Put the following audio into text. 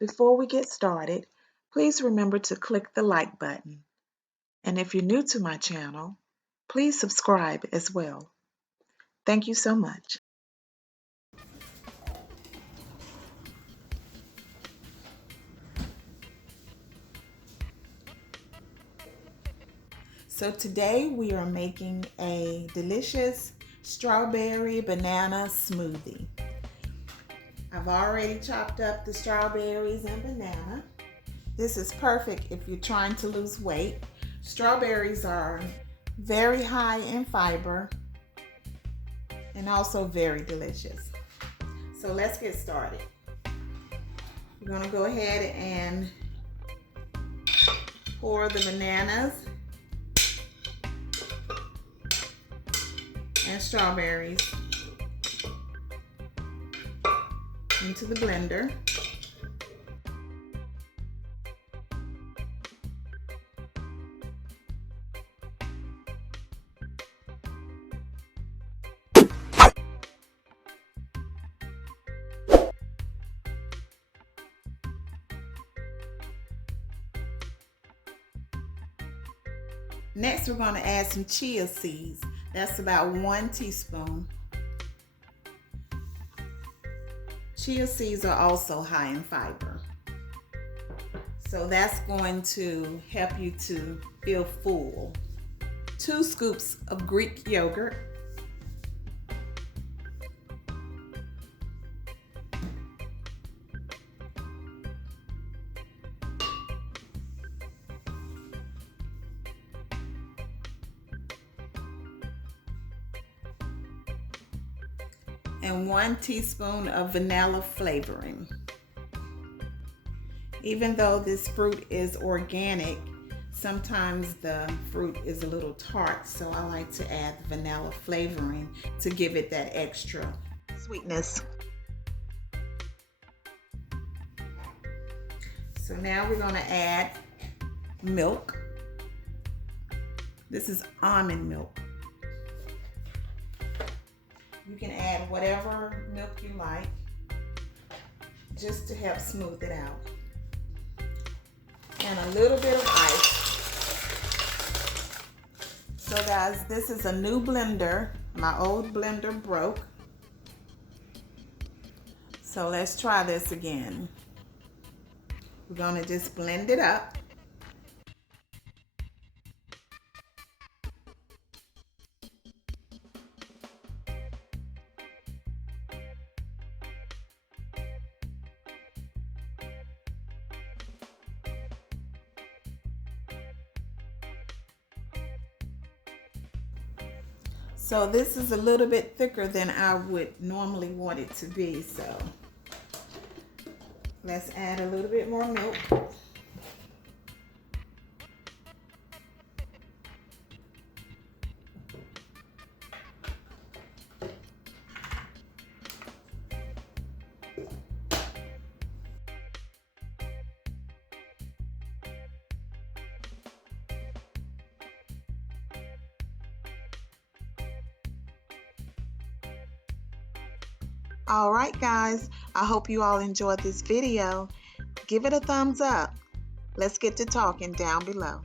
Before we get started, please remember to click the like button. And if you're new to my channel, please subscribe as well. Thank you so much. So today we are making a delicious strawberry banana smoothie. I've already chopped up the strawberries and banana. This is perfect if you're trying to lose weight. Strawberries are very high in fiber and also very delicious. So let's get started. We're going to go ahead and pour the bananas and strawberries into the blender. Next, we're going to add some chia seeds. That's about 1 teaspoon. Chia seeds are also high in fiber. So that's going to help you to feel full. 2 scoops of Greek yogurt. And 1 teaspoon of vanilla flavoring. Even though this fruit is organic, sometimes the fruit is a little tart, so I like to add the vanilla flavoring to give it that extra sweetness. So now we're going to add milk. This is almond milk. You can add whatever milk you like, just to help smooth it out. And a little bit of ice. So guys, this is a new blender. My old blender broke. So let's try this again. We're going to just blend it up. So this is a little bit thicker than I would normally want it to be. So let's add a little bit more milk. All right, guys, I hope you all enjoyed this video. Give it a thumbs up. Let's get to talking down below.